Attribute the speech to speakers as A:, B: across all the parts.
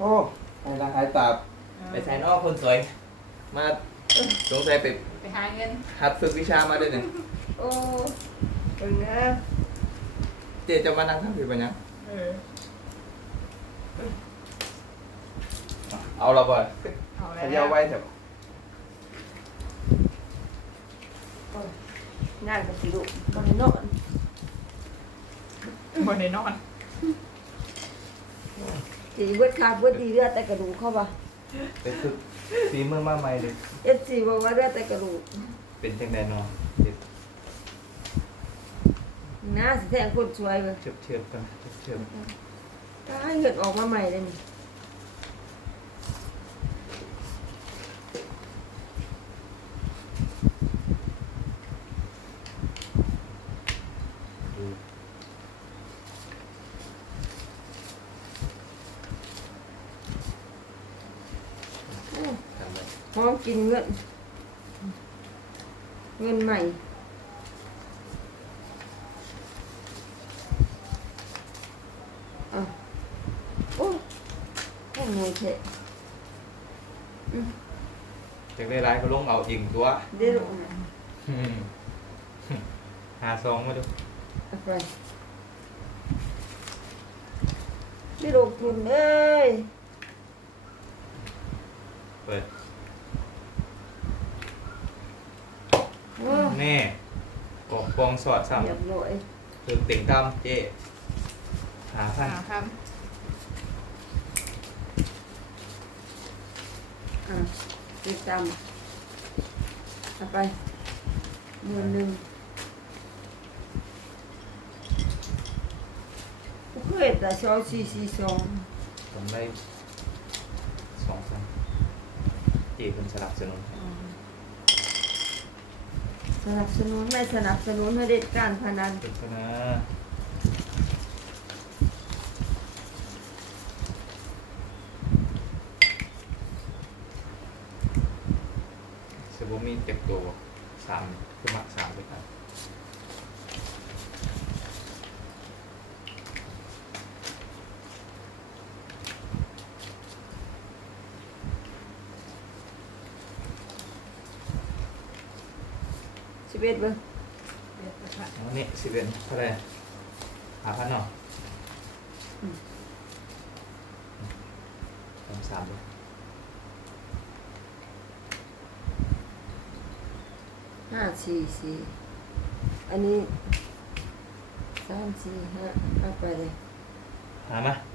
A: อ้ไอ้ละหายตาบไปใส่นอกคนสวย มาสงสัยไป
B: ไปหาเงิน
A: หัดฝึกวิชามาด้วยเนี่ย
C: โอ้เบิ่งนะ
A: เจ๊จะมานั่งทำผิดปะยังเอาเราบ่อย
B: เอาแล้
A: ขยาวไว้แต่
C: งานกับสิลูกมันนอน
B: บนในนอน
C: สีเบิดขาดเบิดดีเลือดแต่กระดูกเข้าปะ
A: ไปฝึกฝีมือมาใหม่เลย
C: เอฟซีบอกว่าเลือดแต่กระดูก
A: เป็นจังไดเนาะ
C: น่าสิแทงคนสวยเลย
A: เชิบกันเชิบ
C: ถ้าให้เงินออกมาใหม่เลยนี่
A: ดู
C: โอ้
A: ทำไม
C: หอมกินเงิน เงินใหม่อ่ะโอ้แค่หน่วยเถอะ
A: จากได้ร้ายก็ลงเอาอิงตัว
C: เดี๋ยว
A: หาซองมาดู
C: เอาไปไม่ลงทุนเอ้ย
A: เปิด
C: โอ้
A: แน่กองฟองสอดซ้
C: เรียบร้อย
A: ำเติมติ่งตำเจ๊หาพัน
B: หาครับ
C: อ่ะติดตามเอาไป11,000เคยแต่ชอบ442
A: ผมได้สองพันเจ๊เป็นสนับสนุนให้
C: สนับสนุนไม่สนับสนุนให้เด็ดการพนัน
A: เป็นคณะเซบมีเจ็บตัวสามคือมักสามไปครับ
C: 11เบิ่ง
B: เดี๋ยวจะผ่าน
A: แล้วนี่สิบเอ็ดเท่าไหร่หาพันเนาะสามเลย
C: 544อันนี้345เอาไปเลย
A: หามา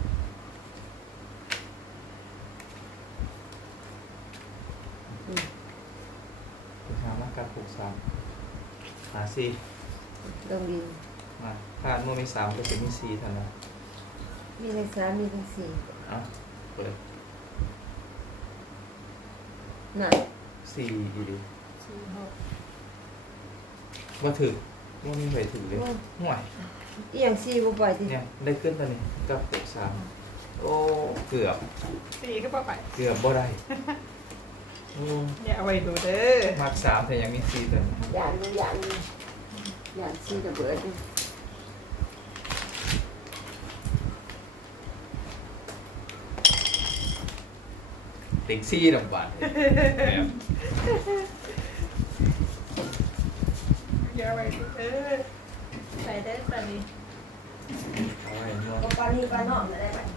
A: หามาการปลูกสามหาสี่
C: ลงดิน
A: มาถ้าโมมีสามก็จะมีสี่ทันนะ
C: มีทั้ง3มีทั้ง
A: อ่ะเปิด
C: 4น่ะ
A: สี่อีดี
B: 46
A: ว่าถึงว่ามีใครถึงเลยห่วย
C: อีหยัง4บ่ปล่อยติ
A: เนี่ยได้ขึ้นตอนนี้กับปลูกสามโอ้เกือบ
B: สี่ก็ป้าไป
A: เกือบบ่ได้โอ้
B: อย่าเอาไว้ดูเด้อ
A: มากสามแต่ยังมีสี่ตัวนี้
C: อย่าง4ระเบิดนี่
A: ติงซี่ลำบากแบบ
B: อย่าเอาไว้ดูเด้อใส่ได้ตอนนี้
A: เอาไว้นวด
C: ก็ปลานี่ปลาน้อมได้บัด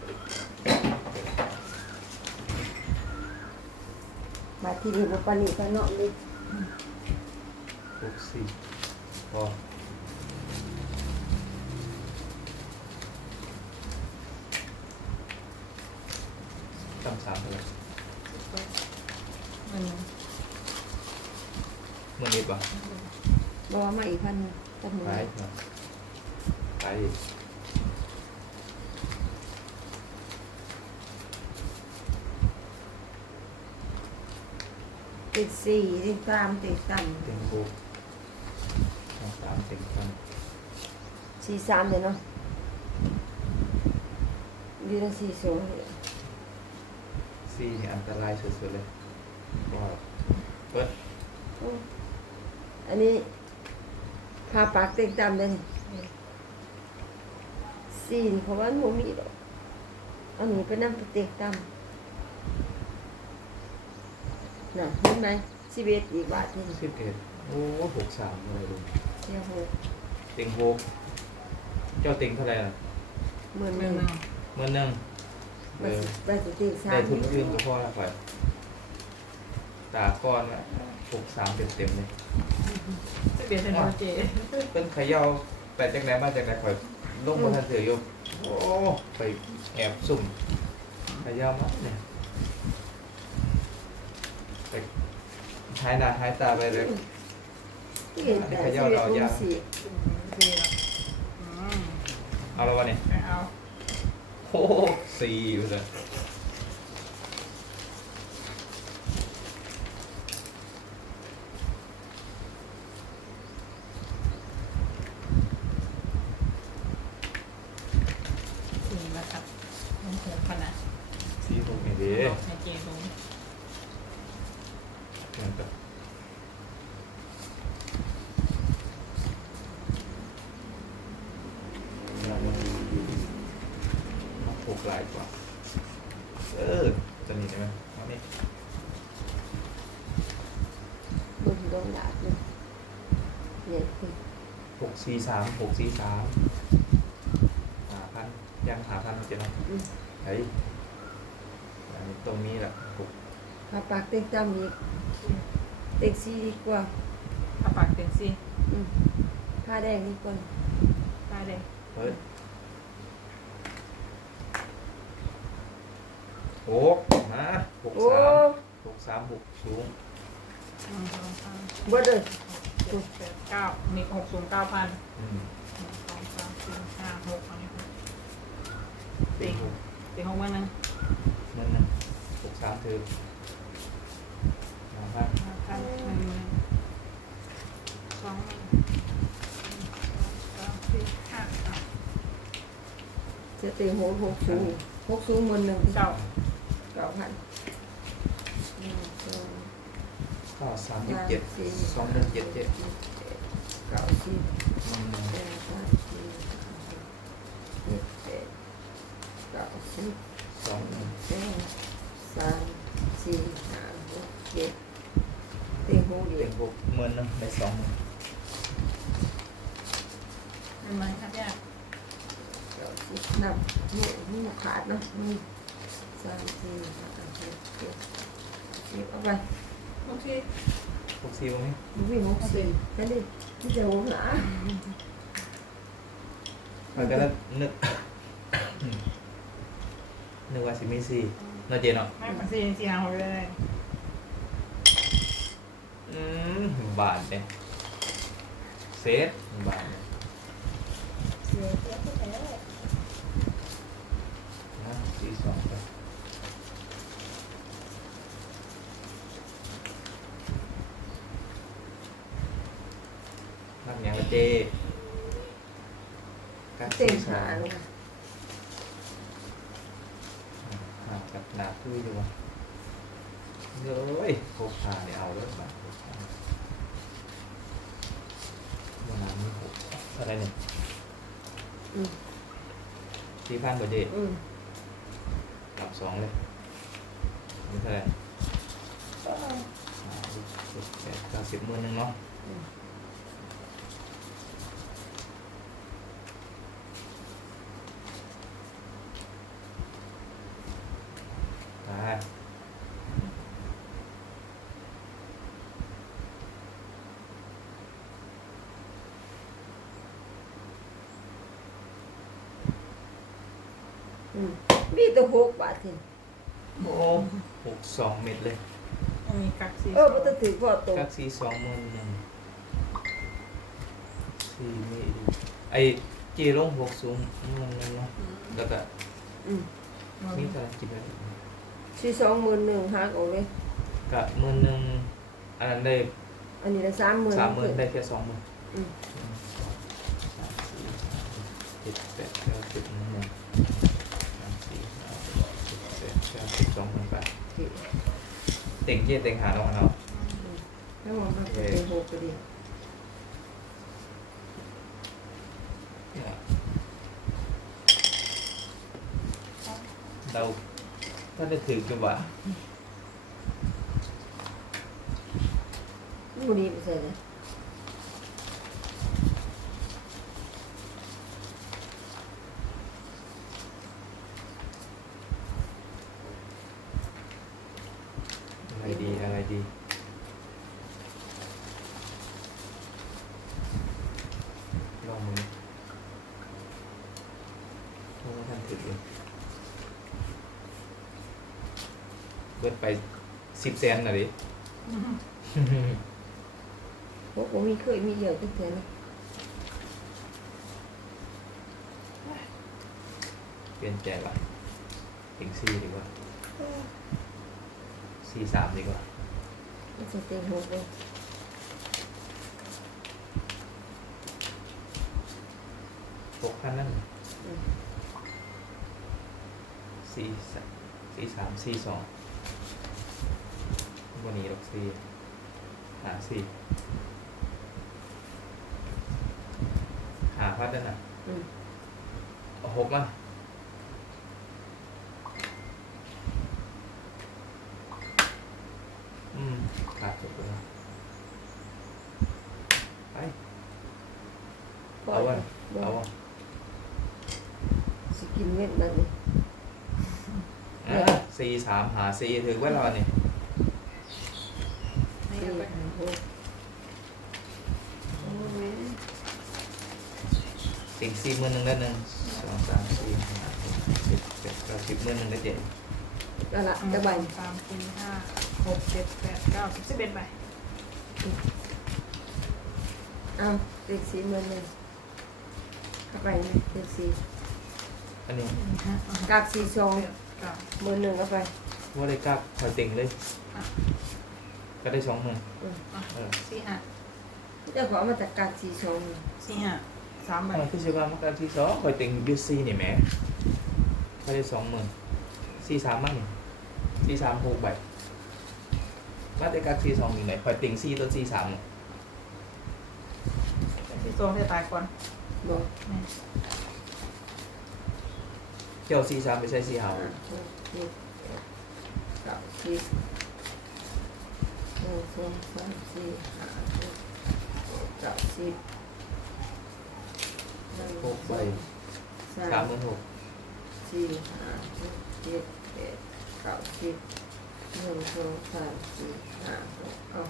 C: มาที่นี่บ่ปลานี่ปลาน้อมดิ
A: ปลูกสี่พอจำสามเลย
B: มัน
A: มื่อนี้ปะ
C: บ่ว่ามาอีกพันหนึ่งตัดหมู
A: ไปมาไป
C: ติด4ติด3ติด3
A: เต็งปลูกสามเต็งกัน
C: 43เด้อเนาะดีละ42
A: สี่นี่อันตรายสุดๆเลยว่าเปิด
C: โอ้อันนี้พาปากเต็งตามเลยนี่4นี่เพราะว่าหนูมีดอกอันนี้เป็นน้ำเต็งตามน่ะเห็นไหม11อีกบาทที่นี่
A: 11โอ้63อะไรดู
C: เที่ยวหก
A: เต็งหกเจ้าเต็งเท่าไหร่ล่ะ
C: หมื่นห
B: เมื
C: นึ่
B: อง
C: ง
B: นอก
A: เมื่อนึงเออ
C: ไปสิติสา
A: ได้
C: ม
A: ทุนคืนก็พอแล้วข่อยตาก้อนละ63เต็มๆเลย
B: จะเปลี่ยนเป็นโมเจ
A: เป็นเขย่าแต่จากไหนมาจากไหนข่อยลงมาทันเสืออยู่โอ้ไปแอบสุ่มเขย่ามาเนี่ยไปหายหน้าหายตาไปเลย
C: ที่เห็นแต่11ลงสี่
B: ดีแล้ว
A: เอาแล้ววะเนี่ย
B: ไม่เอา
A: โอ้สี่อยู่เลย
B: ถึงแล้วครับลงหัวขนาด
A: สี่หกเอ็ดเด้
B: ในเกมลง
A: เหมือนกับมาหกลายกว่าจะมีใช่ไหมเอานี่
C: บุญโดนดาบเลยเนี่ยคือ
A: 643หาพันยังหาพันเจ็ดเนาะเฮ้ยอันนี้ตรงนี้แหละหก
C: พาปากเต็งตามอีกเต็งสี่ดีกว่า
B: ถ้าปากเต็มสิ
C: ผ้าแดงดีกว่า
B: ได้เลย
A: เฮ้ยหกนะหก
C: โอ้
A: สามหกสูง
C: บ่เลย
B: 7 8 9มี69,000
A: อืม
B: 1 2 3 4 5 6อันนี้
A: ตีหก
B: ตีห้องวันนึง
A: นั่นนะ63ถือหาพัน
B: 1 2 3 4 5
C: จะเต็งหกสูงหมื่นหนึ่ง
B: เจ้า
C: 9,000
A: ก็37 2177
C: 90
A: อืม
C: 90
A: สองหนึ่ง
C: 3 4 5 6 7เต็งหูเดีย
A: เต็
C: ว
A: งหกหมื่นหนึงได้20,000
B: ทำไมครับเนี่ย
C: นับนี่ขาดเนาะนี่3 4 5 6 7 10เอาไป
B: โอเค
A: 64ตรงนี้
C: วิ่ง64แค่นี้ที่จะหกหนา
A: มันก็นึก นึกว่าสิมีสี่น่าเจนเนาะ
B: ไม่มา4 4 5 6เลย
A: บาทเนี่ยเซตบาทเนี่ยนะ42ไปนักอย่างละเจการ
C: เต็
A: สื่
C: ง
A: อ
C: หา
A: สาร
C: เลย
A: ห่างกับหนาทุยดีวะเฮ้ยโคพาเนี่ยเอาแล้วบาทวันนั้นนี่หกอะไรเนี่ย 4,000บาทเจ กลับ2เลยนี่เท่าไหร่90หมื่นหนึงเนาะได้
C: มีแต่6 บาทที
A: โอ้62 เม็ดเลย
B: อันนี้กัก4
C: บ่ต้องถือพอตก
A: กัก42หมื่นหนึ่ง4เมตรไอเจลง6สูงหมื่นหนึงเนาะแล้วก็มีเท่าไหร่กี่เม็ด
C: 42,000หักออกเลย
A: ก็หมื่นหนึงอันนั้นได้
C: อันนี้ละ30,000
A: 30,000ได้แค่20,000
C: อืม
A: 7 8 9 10 11 20,000 บาทเต็งเจ๊เต็งหาแล้วกันเนาะ
C: แล้วมันก็เป็น6ก็ดี
A: เราถ้าได้ถือกันว่า
C: บุรีไปใส่เลย
A: อะไรดีอะไรดีลองมือโอ้ท่านถึงเลยเบิดไป10 แสนน่ะดิ
C: พวกผมมีเคยมีเยอะตั้งแต่นะ
A: เปลี่ยนใจว่ะถึง4ดีกว่า4-3ดีกว่า
C: มันจะเต็มหกเลย
A: 6,000นั่น4-3-4-2วันนี้ดอก4-5-45,000นั่นน่ะ เอา6มาขาดจบแล้วไปเอาวะเอาวะ
C: สกินเวทแบบนี้
A: 4-3-5-4ถือไว้รอนี่
B: ไม่
C: สี่
B: เอาไป
C: หาหกโอ้ย
A: สิง4 10,000ได้1 2 3 4 5 6 7 8 9 10 10,000ได้7
C: นั่นละจะใบ
B: 3 4 5 6 7 8 9 10 11ใบ
C: เอาเด็กสีเมือนหนึ่งเข้าไปไหมเด็กสี
A: อันนี้
C: กากสีสอง
B: เก้า
C: เมือนหนึ่งเข้าไป
A: ว่าได้กลับคอยติ่งเลย
B: อ่ะ
A: ก็ได้20,000
B: สี่ห้า
C: เจ้าของมาจากกากสีสอง
B: สี่ห้า3 ใบ
A: คือสิว่ามันการที่2คอยติ่งยูซีนี่แหมก็ได้20,000 4-3มั่งนี่4-3 6ใบมาได้กัก4-2อยู่ไหนคอยติ่ง4ตัว4-3
B: ที่สองจะตายก่อน
C: บอก
A: เที่ยว4-3ไปใช้4-5
C: ห้าหกเจ็ดแปดเก้าสิบหนึ่งสองสามสี่ห้าหกเก้าสิบหนึ่งสอง
A: 6ใบ
C: สาม
A: 36,000
C: สี่ห้าหกเจ็ดแปดเก้าสิบหนึ่งสองสามสี่ห้าหกเอา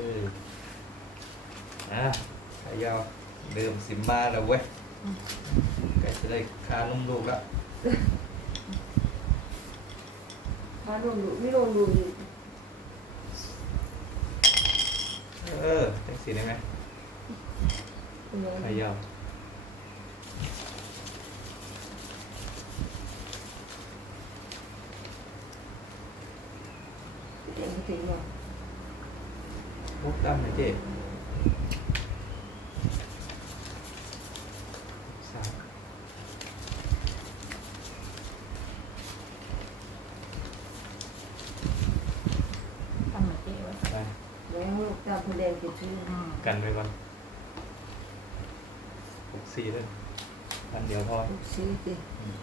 A: ขายาวเดิมสิมาแล้วเว้ยใกล้จะได้ค่านมลูกแล้ว
C: พาลงดูไม่ลงดูอยู่
A: จังสีได้ไหม
C: เป็นไง
A: ขายาว
C: เต็มถึงบอก
A: มุกดำหน่อยเจ๊สาม
B: ทำเหมือนเจ๊ไว้
A: ไป
C: แล้วลูกตาผู้แดงกินชื่อ
A: กันไว้ก่อน64เลยพันเดียวพอ
C: ลูกซีสิ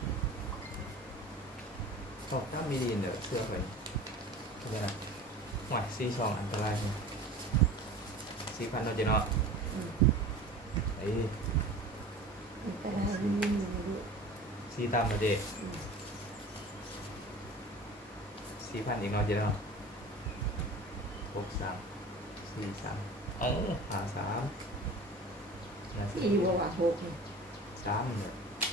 A: ชอบถ้ามีดีเดี๋ยวเชื่อไปเข้าใจนะหวย42อันตรายเนี่ย4,000เราจะเนาะ
C: อืม
A: ไอ้
C: มันก็ได้นิ่มๆอยู่ด้วย
A: 4ตามมาเด็ก
C: อืม
A: 4,000อีกเนาะจะเนาะ63 43เอ้า53นะ
C: อีกว่าหกนี่
A: 3เนี่ย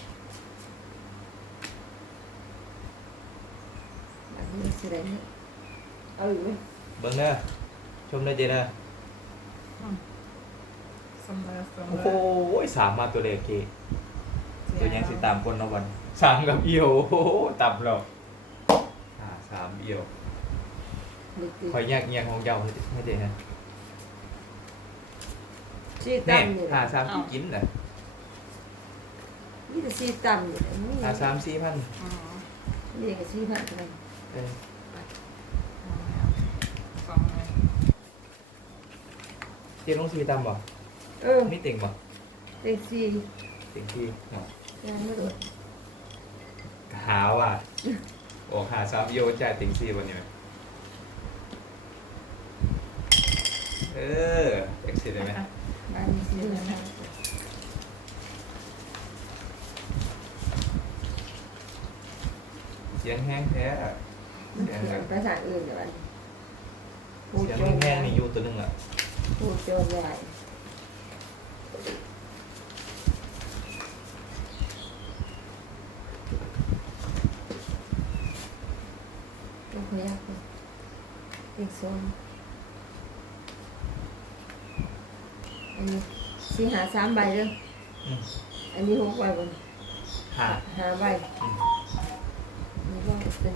C: อันนี้แสดงให้เอาอยู่ไหม
A: เบิ่งเด้อชมได้เจเด้อ
B: สมเลยสม
A: โอ้
B: เล
A: โห
B: ย
A: สามมาตัวเลขเกตัวยังสิตามคนเนาะวัน3กับเอียวโอ้โหต่ำแล้ว3เอียว
C: เด็ก
A: คอยแยกเงียงของเจ้าให้เจนะ
C: ๆซี
A: แน่
C: ต่ำอยู่
A: 53ที่กินน่ะ
C: นี่จะซีต่ำอยู่นี่
A: 53 4,000
C: เรียกซีผ่านไป
A: เออ
B: สองเลย
A: เจ๊ลง4ต่ำบ่
C: เออ
A: มีติ่งบ่
C: เป็นซี
A: ติ่งที่เนาะ
C: ยังไม่โดด
A: หาว่ะออก53เอียวจ่ายติ่ง4วันนี้ไหมเออเอ็กซิได้ไหม
C: ใบนี้สี่ห้า
A: เสียงแห้งแท้
C: มันเขียนภาษาอื่นเดี๋ยวมันผู้
A: เสียง
C: โจร
A: แห้งๆนี่อยู่ตัวหนึงอ่ะ
C: ผู้โจรใหญ่ต้องพยักเลยอีกโซนอันนี้สี่หาสามใบเลย
A: อืม
C: อันนี้หกใบบน
A: หา
C: หาใบ
A: อืม
C: นี่ก็เป็น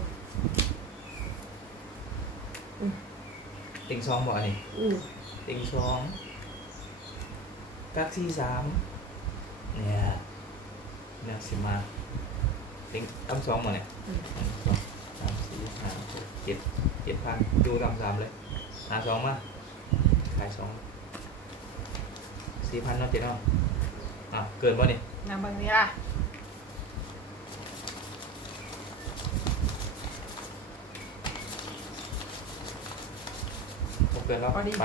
A: ติงซองบอกอันนี้
C: อืม
A: ติงซองกักซี่สามเนี่ยเนี่ยสิมาติงตั้มซองมาเนี่ย
C: อืม
A: หนึ่งสองสามสี่ห้าหกเจ็ด7,000ดูตามสามเลยหาซองมาขายซอง4,000เนาะเจ็ดเนาะอ่ะเกินป่ะนี่
B: น้ำบางทีล่ะ
A: ผมเกินแล้วไป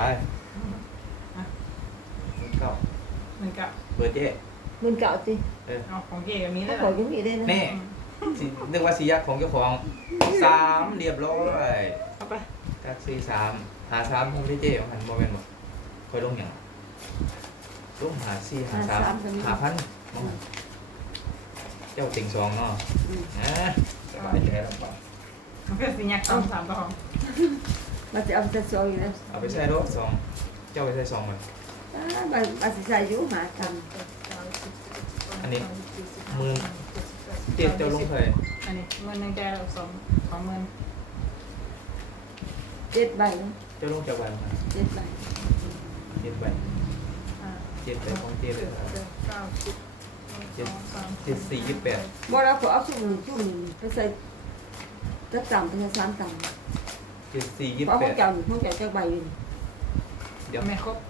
A: เก้า
B: เหมือนกับ
A: เบอร์เจ๊
C: มันเก่าสิ
B: เอาของเก๋แบบนี้เล
C: ถ้าย ขอยังมีได้นะ
A: แน่สินึกว่าสียักษ์ของเจ้าของสามเรียบร้อย
B: เอาไป
A: กักซี่สามหาสามผมได้เจ๊ของหันโมเมนต์หมดคอยลงอย่างลงหาสี่หาสามหาพันมองหันเจ้าติงซองเนาะ
C: อืม
A: นะสบายใจแล้วป่ะ
B: มันเป็นสิญญาสามสามต่อของ
C: มันจะเอาไปซอยอยู่แล้ว
A: เอาไปใส่รถซองเจ้าไปใส่ซองมัน
C: มันสิใส่อยู่หากัน
A: อันนี้มือเจ็ดเจ้าลงใส่
B: อันนี้เงินหนึ่งแกสองหมื่น
C: 7 ใบเนาะ
A: เจ้าลงจะใบมัน
C: 7 ใบ
A: 7 ใบ
B: อ่า
A: 7 ใบของเจ็ดเลย
B: เก้าสิบสองสาม
A: เจ็ดสี่28
C: บ่เราขอเอาสุ่มไปใส่จักต่ำไปใส่3ต่ำ
A: 7 4
C: เพราะของ
A: 28
C: เจ้าของเจ้าจักใบอยู่
A: เดี๋ยว
B: ไม่ครบ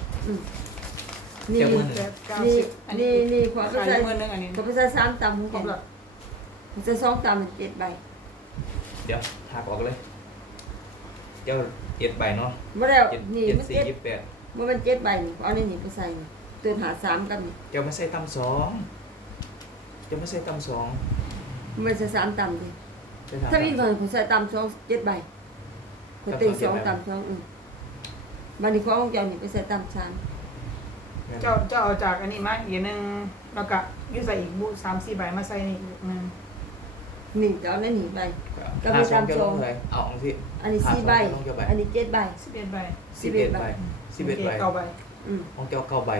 C: นี่
A: เจ้ามือหนึ่ง
B: เจ็ดเก้า
C: นี่
B: สิบอันนี้
C: นี่ขอไป
B: ขาย
C: ใส่
B: หมื่นหนึ่งอันนี้
C: ขอไปใส่3ต่ำของ
B: ครบ
C: เจ้า
B: แล้ว
C: ใส่2ต่ำ7 ใบ
A: เดี๋ยวถากออกเลย เจ้า7 ใบเนาะ
C: บ่แล้ว
A: 7
C: นี่มัน
A: 7 4 28
C: บ่มัน7 ใบนี่เอานี่ไปใส่ตัวหา3กันนี่
A: เจ้าไม่ใส่ตำสองเจ้าไม่ใส่ตำสอง
C: มันใส่3ต่ำดิ
A: เจ้ถาม
C: ถ้ามีเงินผมใส่ต่ำ2 7 ใบคนตี2ต่ำ2บัดนี้ของเจ้านี่ไปใส่ต่ำ3
B: เจ้าเอาจากอันนี้มาอีกหนึ่งแล้วก็ยืดใส่อีกบูสามสี่ใบมาใส่นี่อีกหนึ่ง
C: นี่เจ้านั่นนี่ใบ ก็
A: หา
C: มี
A: ซองเจ้าล
C: ตำสอง
A: งเลยเอาสิ
C: อันนี้
A: หาซอง
C: 4 ใบ
A: เจ้าลงเจ้าใบ
C: อันนี้7 ใบ
B: 11 ใบ
A: 11 ใบ11 ใบ
B: เก้าใบ
C: อืม
A: ของเจ้า9 ใบ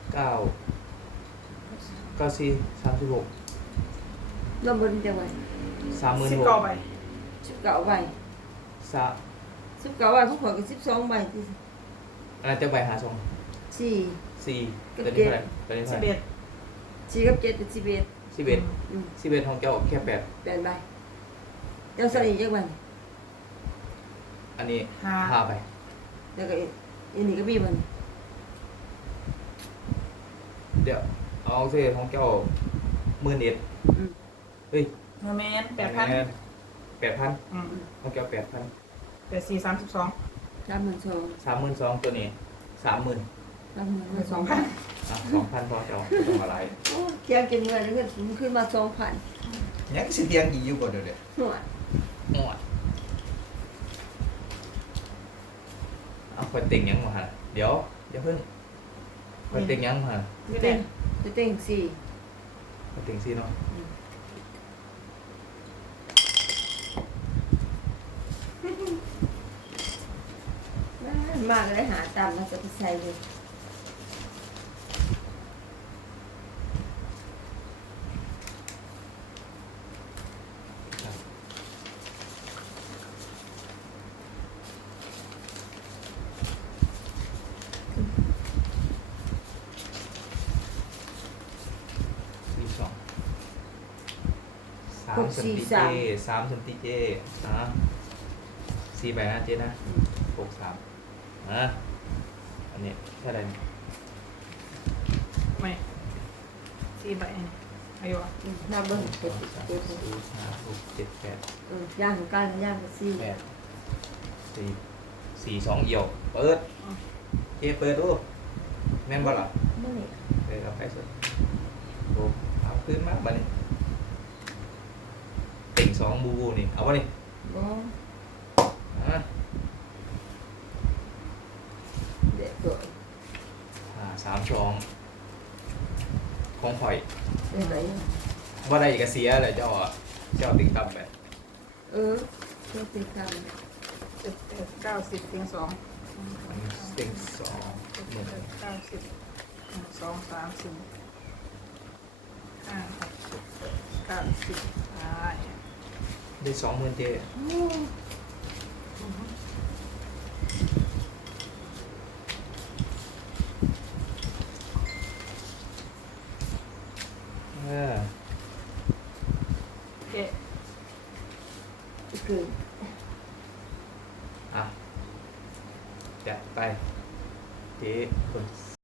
A: 9 4 36
C: รวมบนจะไว้
B: 19 ใบ
C: 19 ใบ
A: สา
C: 19 ใบพวกข่อยก็12 ใบที่
A: อันนั้นเจ้าใบหาซอง
C: 4
A: 4ตัวนี้เท่าไหร่ตัวนี้เท่าไหร่
B: 11
C: 4กับ7เป็น11
A: 11
C: อืม
A: 11ของเจ้าแค่8
C: 8 ใบเจ้าใส่อีกจักใบ
A: อันนี้
B: ห้า
A: 5 ใบ
C: แล้วก็อันนี้ก็มีบ่นี่
A: เดี๋ยวเอาสิของเจ้า11,000
C: อืม
A: เฮ้ย
B: เงินแมน8,000
A: 8,000
B: อืม
A: ของเจ้า8,000
B: 84 32
C: 32,000
A: 32,000ตัวนี้30,000
C: 2,000
A: อ่ะ2,000พอเจ้าไม่ต้องอะไร
C: โอ้เที่ยงกินเงินเงินขึ้นมา 2,000
A: ยังสิเตียงกี่อยู่บ่เดี๋ยวเดี๋ยว
C: หัว
A: งวดเอาคอยติ่งยังมาฮะเดี๋ยวอย่าเพิ่งคอยติ่งยังมาฮะ
B: นี่แห
C: เต็
B: ละ
C: งจะเต็ง4
A: คอยติ่งสิเนาะ
C: มากเลยหาตามมาจะไปใส่เลย
A: 42 3สันติเจ3สันติเจอ่ะ4ใบนะเจนะ63อ่ะอันนี้แค่อะไรเนี่ย
B: ไม่4 ใบอายุอ่ะ
C: น้ำเบิ้ง
A: 1 2 3 4 5 6 7 8
C: ย่างของการย่างกับซี่
A: 8 4 4 2เอี่ยวเปิดเจ๊เปิดดูแม่นบ่ล่ะ
C: ไม่
A: เอาไปสุดโอ้เอาขึ้นมาบัดนี้ติ่งสองบูบูนี่เอาวะนี่
C: บ่
A: อ่ะ
C: เด็กตัว
A: สามสองของข่อย
C: เป็นไร
A: ว่าได้อีกก็เสียเลยเจ้าอ่ะเจ้าติ่งต่ำไป
C: เพื่อเป็นการ
B: สิบเอ็ดเก้าสิบเพียงสอง
A: ติ่งสอง
B: สิบ
A: หนึ่ง
B: เอ็ดเก้าสิบหนึ่งสองสามสี่ห้าหกเจ็ดแปดเก้าสิบอ่า
A: ได้20,000เจ๊ เออ
B: เอ๊ะ
C: คือ
A: อ่ะจัดไปเจ๊คน